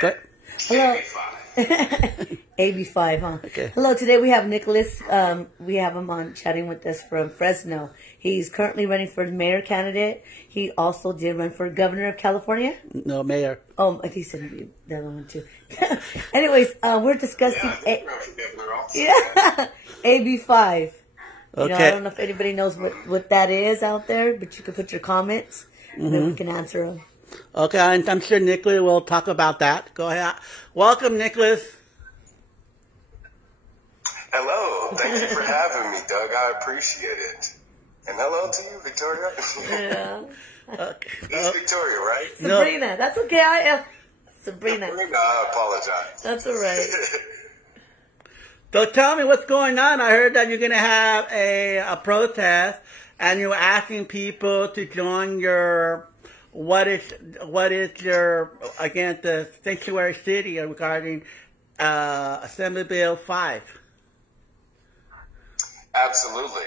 Good. Hello. AB5. AB5, huh? Okay. Hello, today we have Nickolas. We have him on chatting with us from Fresno. He's currently running for mayor candidate. He also did run for governor of California. No, mayor. Oh, I think he said the other one too. Anyways, we're discussing... Yeah, AB5. You know, Okay. I don't know if anybody knows what that is out there, but you can put your comments, and then we can answer them. Okay, and I'm sure Nickolas will talk about that. Go ahead. Welcome, Nickolas. Hello. Thank you for having me, Doug. I appreciate it. And hello to you, Victoria. Yeah. Okay. It's Victoria, right? Sabrina. That's okay. I am. Sabrina. I apologize. That's all right. So tell me what's going on. I heard that you're going to have a protest, and you're asking people to join your... What is your, again, the sanctuary city regarding Assembly Bill 5? Absolutely.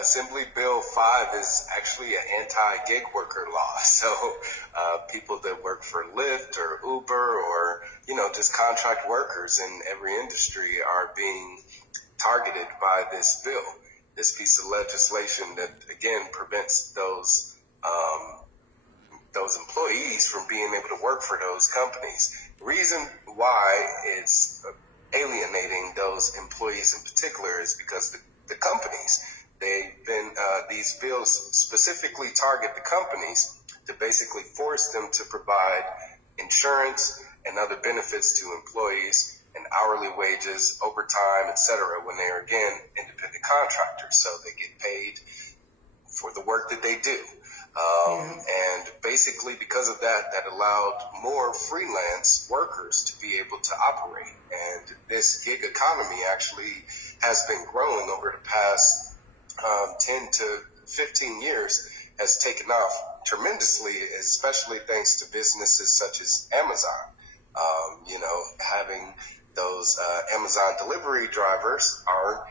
Assembly Bill 5 is actually an anti-gig worker law. So people that work for Lyft or Uber or, just contract workers in every industry are being targeted by this bill, this piece of legislation that, again, prevents those employees from being able to work for those companies. Reason why it's alienating those employees in particular is because the companies, these bills specifically target the companies to basically force them to provide insurance and other benefits to employees and hourly wages, overtime, etc. when they are, again, independent contractors. So they get paid for the work that they do. And basically because of that allowed more freelance workers to be able to operate. And this gig economy actually has been growing over the past 10 to 15 years, has taken off tremendously, especially thanks to businesses such as Amazon. Having those Amazon delivery drivers are,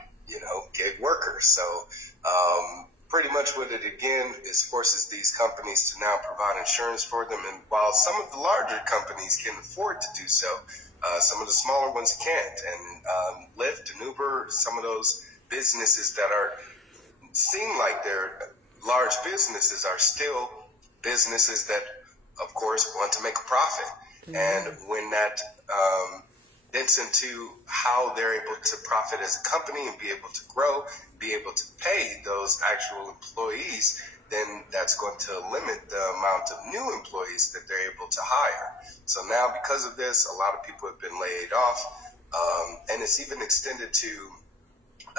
gig workers. So pretty much what it, again, is forces these companies to now provide insurance for them. And while some of the larger companies can afford to do so, some of the smaller ones can't. And Lyft and Uber, some of those businesses that seem like they're large businesses are still businesses that, of course, want to make a profit. Mm-hmm. And when that gets into how they're able to profit as a company and be able to grow, be able to pay those actual employees, then that's going to limit the amount of new employees that they're able to hire. So now because of this, a lot of people have been laid off, and it's even extended to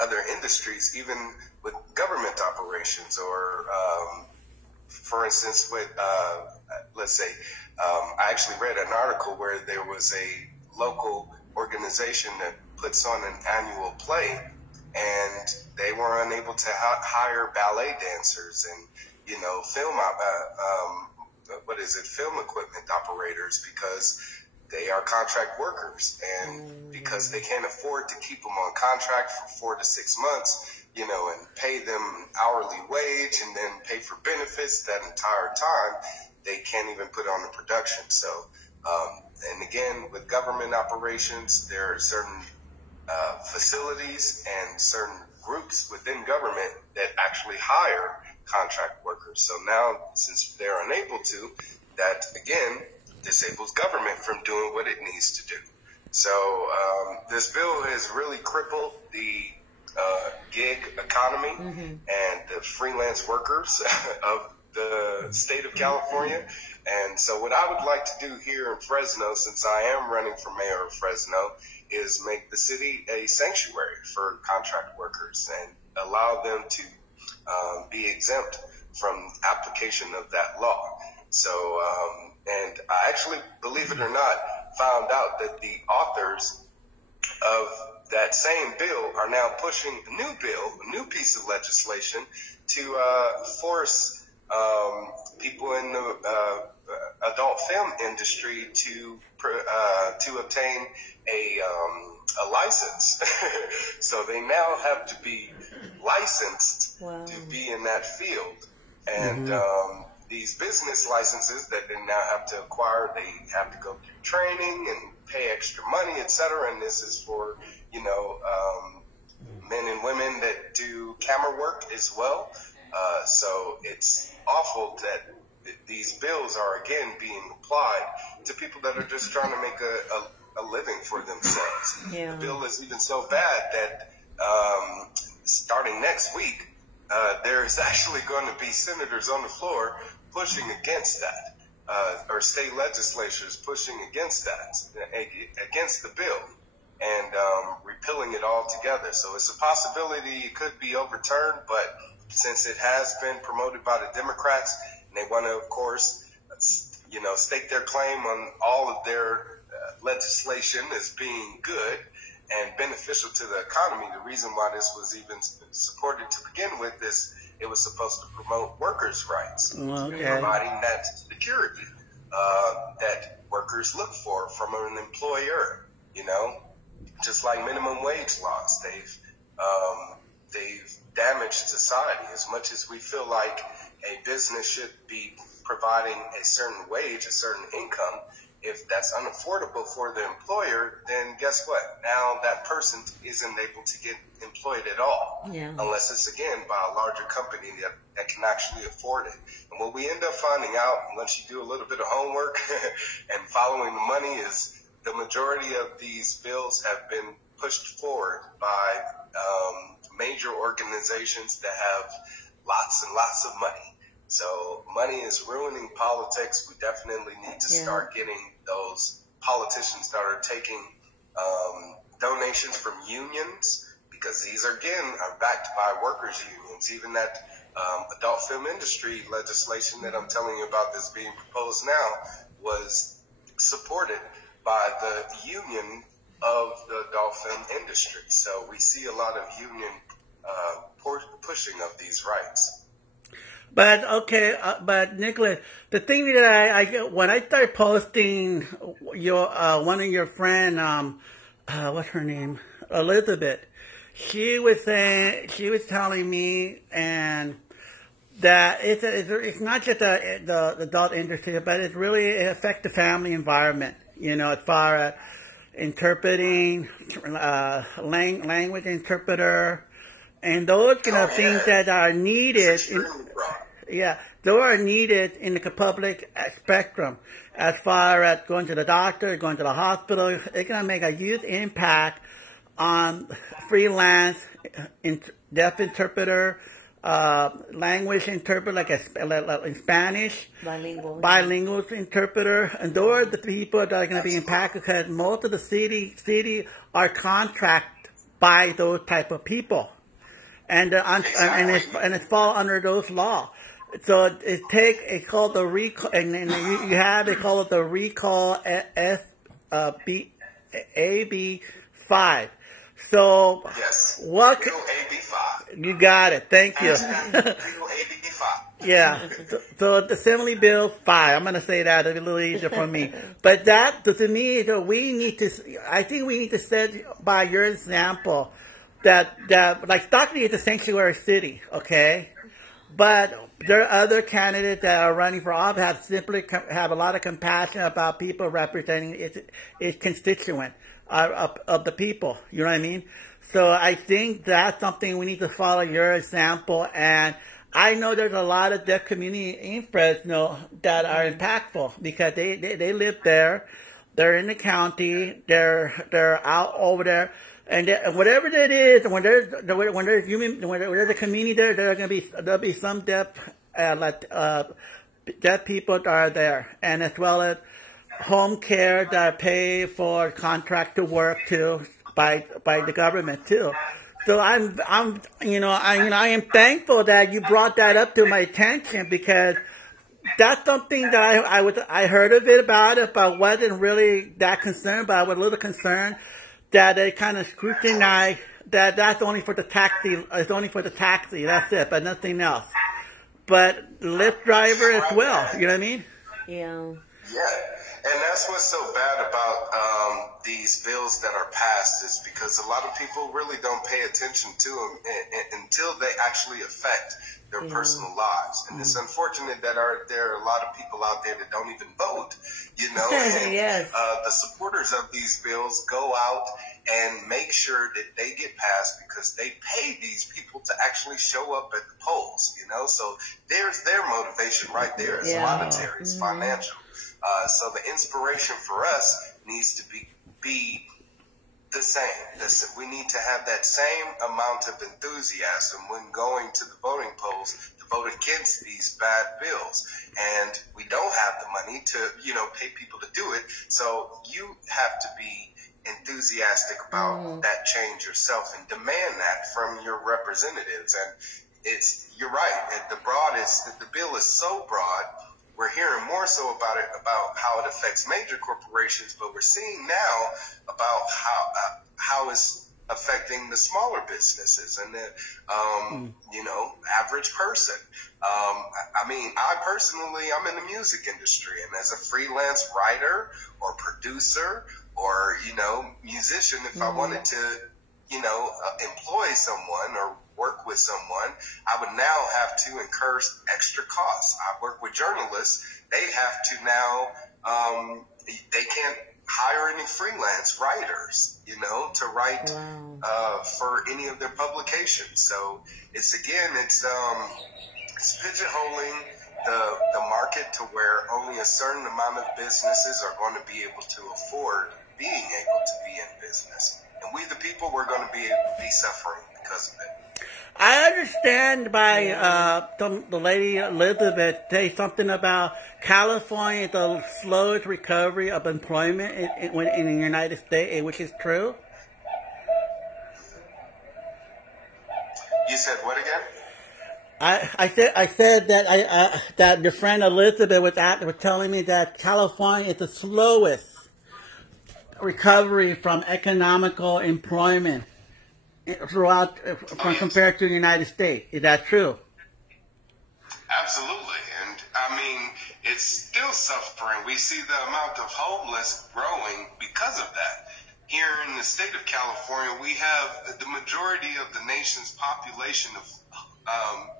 other industries, even with government operations or, for instance, with, let's say, I actually read an article where there was a local organization that puts on an annual play, and they were unable to hire ballet dancers and, film equipment operators because they are contract workers, and because they can't afford to keep them on contract for 4 to 6 months, and pay them an hourly wage and then pay for benefits that entire time, they can't even put on the production. So, and again, with government operations, there are certain facilities and certain groups within government that actually hire contract workers. So now, since they're unable to, that again disables government from doing what it needs to do. So this bill has really crippled the gig economy and the freelance workers of the state of California. And so what I would like to do here in Fresno, since I am running for mayor of Fresno, is make the city a sanctuary for contract workers and allow them to be exempt from application of that law. So, and I actually, believe it or not, found out that the authors of that same bill are now pushing a new piece of legislation to force people in the adult film industry to obtain a license. So they now have to be licensed to be in that field. And these business licenses that they now have to acquire, they have to go through training and pay extra money, etc. And this is for, men and women that do camera work as well. So it's awful that these bills are again being applied to people that are just trying to make a living for themselves. Yeah. The bill is even so bad that starting next week, there's actually going to be senators on the floor pushing against that, or state legislatures pushing against that, against the bill, and repealing it altogether. So it's a possibility it could be overturned, but since it has been promoted by the Democrats, and they want to, of course, stake their claim on all of their legislation as being good and beneficial to the economy. The reason why this was even supported to begin with is it was supposed to promote workers' rights, providing that security that workers look for from an employer. Just like minimum wage laws, they've damaged society. As much as we feel like a business should be providing a certain wage, a certain income, if that's unaffordable for the employer, then guess what? Now that person isn't able to get employed at all, unless it's, again, by a larger company that can actually afford it. And what we end up finding out, once you do a little bit of homework and following the money, is the majority of these bills have been pushed forward by major organizations that have lots and lots of money. So money is ruining politics. We definitely need to start getting those politicians that are taking donations from unions, because these are backed by workers' unions. Even that adult film industry legislation that I'm telling you about that's being proposed now was supported by the union of the adult film industry. So we see a lot of union pushing of these rights. But but Nickolas, the thing that I when I started posting your one of your friend, what's her name, Elizabeth, she was telling me and that it's not just the adult industry, but it affects the family environment. As far as interpreting, language interpreter, and those kind of things that are needed. Those are needed in the public spectrum. As far as going to the doctor, going to the hospital, it's going to make a huge impact on freelance deaf interpreter, language interpreter, like in Spanish, bilingual interpreter, and those are the people that are going to be impacted, because most of the city are contracted by those type of people, and it fall under those laws. So it's called the recall, and you have it called the recall AB5. So what? AB5. You got it. Thank you. Yeah. So the Assembly Bill 5. I'm going to say that a little easier for me. But that, to me, I think we need to set by your example that like Stockton is a sanctuary city, okay? But there are other candidates that are running for office have a lot of compassion about people representing its constituent of the people. You know what I mean? So I think that's something we need to follow your example. And I know there's a lot of deaf community in Fresno that are impactful, because they live there, they're in the county, they're out over there. And whatever that is, when there's a community there'll be some deaf people that are there, and as well as home care that pay for contract to work too by the government too. So I am thankful that you brought that up to my attention, because that's something that I heard of it about it, but wasn't really that concerned. But I was a little concerned that they kind of scrutinize that's only for the taxi. It's only for the taxi. That's it, but nothing else. But Lyft driver as well. You know what I mean? Yeah. Yeah, and that's what's so bad about these bills that are passed, is because a lot of people really don't pay attention to them until they actually affect their personal lives. And it's unfortunate that there are a lot of people out there that don't even vote, you know. And yes. The supporters of these bills go out and make sure that they get passed because they pay these people to actually show up at the polls, you know. So there's their motivation right there. It's monetary, it's financial. So the inspiration for us needs to be the same. We need to have that same amount of enthusiasm when going to the voting polls to vote against these bad bills. And we don't have the money to, you know, pay people to do it. So you have to be enthusiastic about that change yourself and demand that from your representatives. And you're right. The bill is so broad. We're hearing more so about how it affects major corporations, but we're seeing now about how it's affecting the smaller businesses and the, you know, average person. I mean, I'm in the music industry, and as a freelance writer or producer or, you know, musician, if I wanted to, you know, employ someone or work with someone, I would now have to incur extra costs. I work with journalists. They have to now, they can't hire any freelance writers, you know, to write for any of their publications. So it's pigeonholing the market to where only a certain amount of businesses are going to be able to afford being able to be in business. And we the people, we're going to be suffering because of it. I understand by the lady Elizabeth say something about California, the slowest recovery of employment in the United States, which is true. You said what again? I said that that your friend Elizabeth was telling me that California is the slowest recovery from economical employment throughout compared to the United States. Is that true? Absolutely. And I mean, it's still suffering. We see the amount of homeless growing because of that. Here in the state of California, we have the majority of the nation's population of,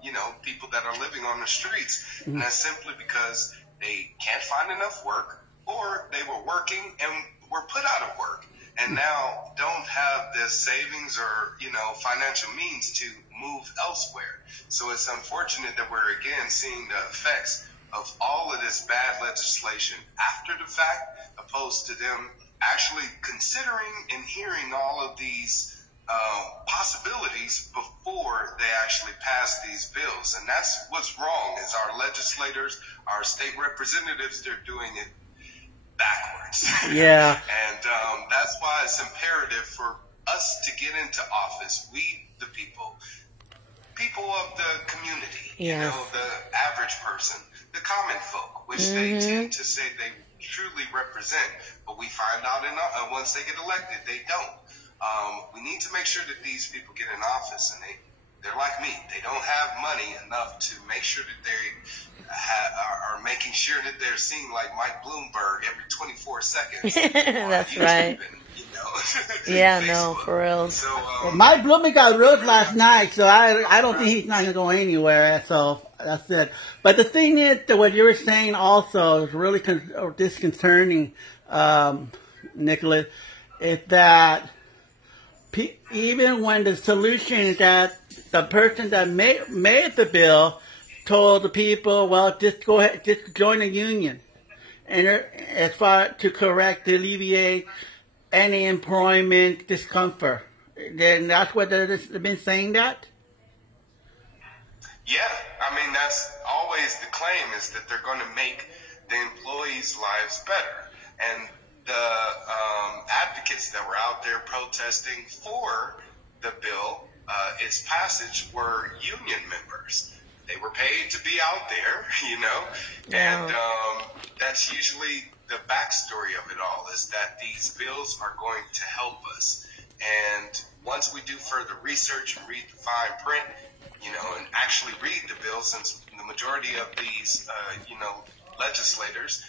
you know, people that are living on the streets. And that's simply because they can't find enough work, or they were working and were put out of work, and now don't have the savings or, you know, financial means to move elsewhere. So it's unfortunate that we're again seeing the effects of all of this bad legislation after the fact, opposed to them actually considering and hearing all of these possibilities before they actually pass these bills. And that's what's wrong, is our legislators, our state representatives, they're doing it backwards. Yeah. And that's why it's imperative for us to get into office. We, the people of the community, you know, the average person, the common folk, which they tend to say they truly represent, but we find out once they get elected, they don't. We need to make sure that these people get in office, and they're like me. They don't have money enough to make sure that they are making sure that they're seeing like Mike Bloomberg every 24 seconds. That's right. You know, yeah, no, for real. So, Mike Bloomberg got roast last night, so I don't think he's not going to go anywhere. So that's it. But the thing is, that what you were saying also is really disconcerting, Nickolas, is that even when the solution is that the person that made the bill told the people, well, just go ahead, just join the union, and as far to alleviate any employment discomfort. Then that's what they've been saying that? Yeah, I mean, that's always the claim, is that they're going to make the employees' lives better. And the advocates that were out there protesting for the bill, its passage, were union members. They were paid to be out there, you know, and that's usually the backstory of it all, is that these bills are going to help us. And once we do further research and read the fine print, you know, and actually read the bill, since the majority of these, you know, legislators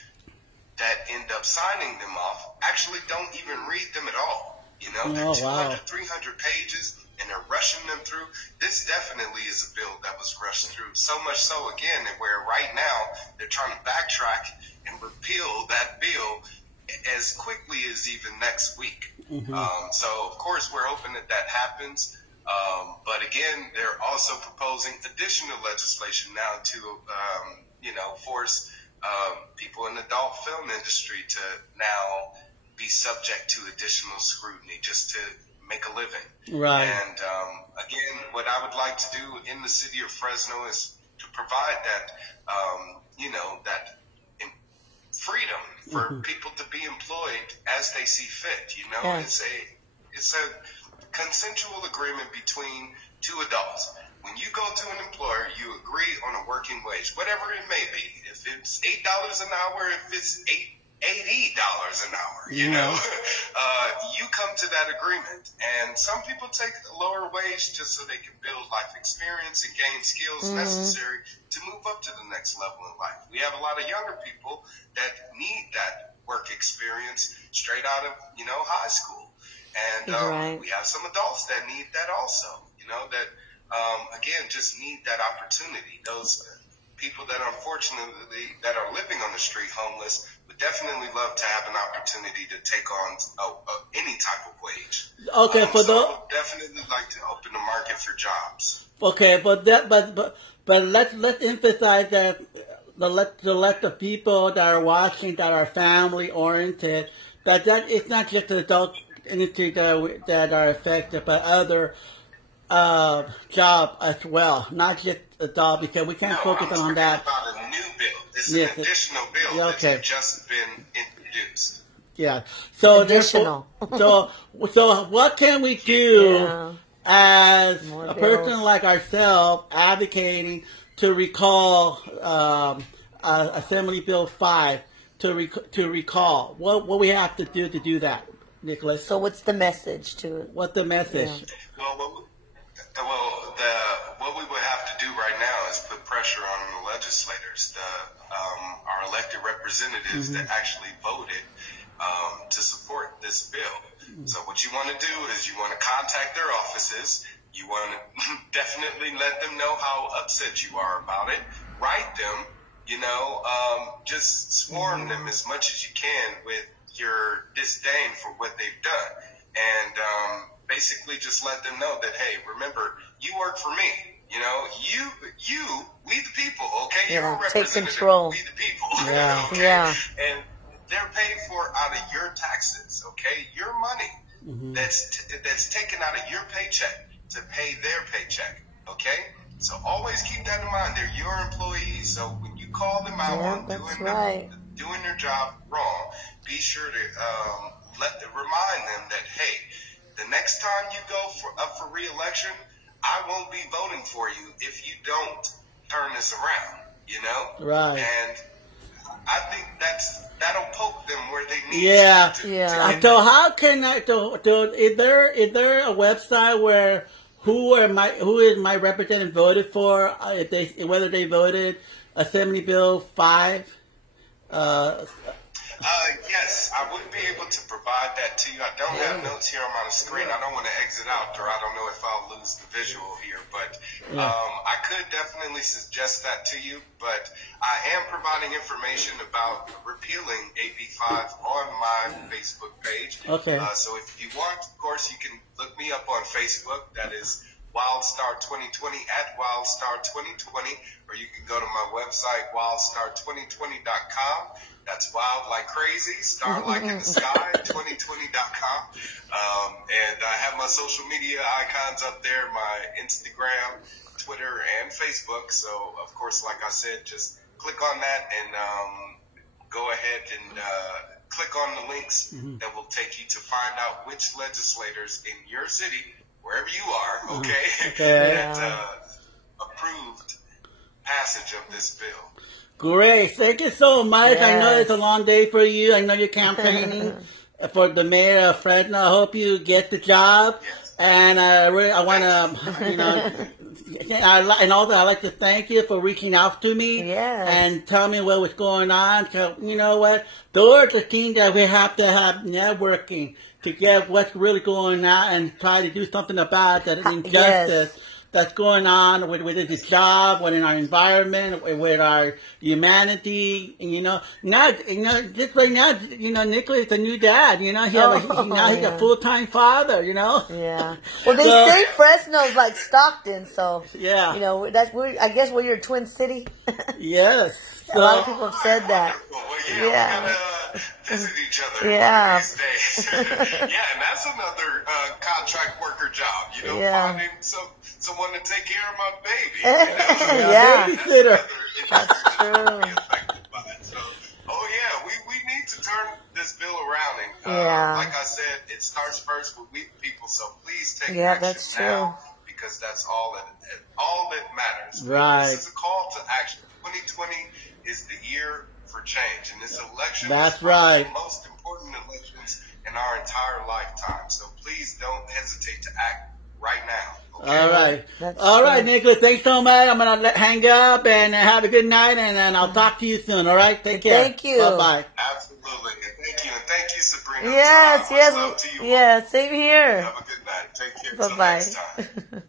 that end up signing them off actually don't even read them at all. You know, they're 200, 300 pages, and they're rushing them through. This definitely is a bill that was rushed through. So much so, again, where right now they're trying to backtrack and repeal that bill as quickly as even next week. So, of course, we're hoping that happens. But again, they're also proposing additional legislation now to, force people in the adult film industry to now be subject to additional scrutiny just to make a living. Right. And again, what I would like to do in the city of Fresno is to provide that, that freedom for people to be employed as they see fit. It's a consensual agreement between two adults. When you go to an employer, you agree on a working wage, whatever it may be. If it's $8 an hour, if it's $80 an hour, you come to that agreement. And some people take a lower wage just so they can build life experience and gain skills necessary to move up to the next level in life. We have a lot of younger people that need that work experience straight out of, high school. And we have some adults that need that also, again, just need that opportunity. Those people that unfortunately that are living on the street homeless would definitely love to have an opportunity to take on any type of wage. Okay, so I would definitely like to open the market for jobs. Okay, but let's emphasize that to let the people that are watching that are family oriented that it's not just the adult industry that are affected, but other job as well, not just adult, because we can't focus on that. About a new bill. This is an additional bill that's just been introduced. Yeah. So additional. So what can we do as a person like ourselves advocating to recall Assembly Bill 5 to recall? What we have to do that, Nickolas? So what's the message to it? What's the message? Yeah. What we would have to do right now is put pressure on the legislators, our elected representatives that actually voted to support this bill. So what you want to do is you want to contact their offices. You want to definitely let them know how upset you are about it. Write them, just swarm them as much as you can with your disdain for what they've done. And basically just let them know that, hey, remember, you work for me. We the people, okay? You're a representative. Take control. We the people. Yeah. Okay? Yeah. And they're paid for out of your taxes, okay? Your money that's taken out of your paycheck to pay their paycheck, okay? So always keep that in mind. They're your employees. So when you call them out on doing their job wrong, be sure to remind them that, hey, the next time you go up for re-election, I won't be voting for you if you don't turn this around, Right. And I think that'll poke them where they need to. So how can I? Is there a website where who is my representative voted for? Whether they voted Assembly Bill 5? Yes, I would be able to provide that to you. I don't have notes here on my screen. I don't want to exit out, or I don't know if I'll lose the visual here. But I could definitely suggest that to you. But I am providing information about repealing AB 5 on my Facebook page. Okay. So if you want, of course, you can look me up on Facebook. That is Wildstar 2020 at Wildstar 2020, or you can go to my website wildstar2020.com. That's wild like crazy, star like in the sky, 2020.com. And I have my social media icons up there, my Instagram, Twitter, and Facebook. So, of course, like I said, just click on that and go ahead and click on the links that will take you to find out which legislators in your city, wherever you are, that approved passage of this bill. Great. Thank you so much. Yes. I know it's a long day for you. I know you're campaigning for the mayor of Fresno. I hope you get the job. Yes. And I want to, you know, and also I'd like to thank you for reaching out to me and tell me what was going on. So, you know what? Those are the things that we have to have networking to get what's really going on and try to do something about that injustice that's going on with this job, within our environment, with our humanity. And, you know, now, you know, just right now, you know, Nickolas is a new dad. You know, now he's a full-time father. You know. Yeah. Well, they say Fresno's like Stockton, so yeah. You know, I guess we're your twin city. Yes. A lot of people have said that. Well, yeah. We gotta visit each other these days. Yeah, and that's another contract worker job. You know, finding someone to take care of my baby. You know? Babysitter. That's true. So, we need to turn this bill around. And like I said, it starts first with we people. So please take action now, because that's all that matters. Right. This is a call to action. 2020 is the year for change, and this election is the most important elections in our entire lifetime. So please don't hesitate to act right now. Okay? All right. All right, Nickolas. Thanks so much. I'm going to hang up and have a good night, and then I'll talk to you soon. All right? Take care. Thank you. Bye-bye. Absolutely. Thank you. And thank you, Sabrina. Yes. Love to you. Yeah, same here. Have a good night. Take care. Bye-bye. Till next time.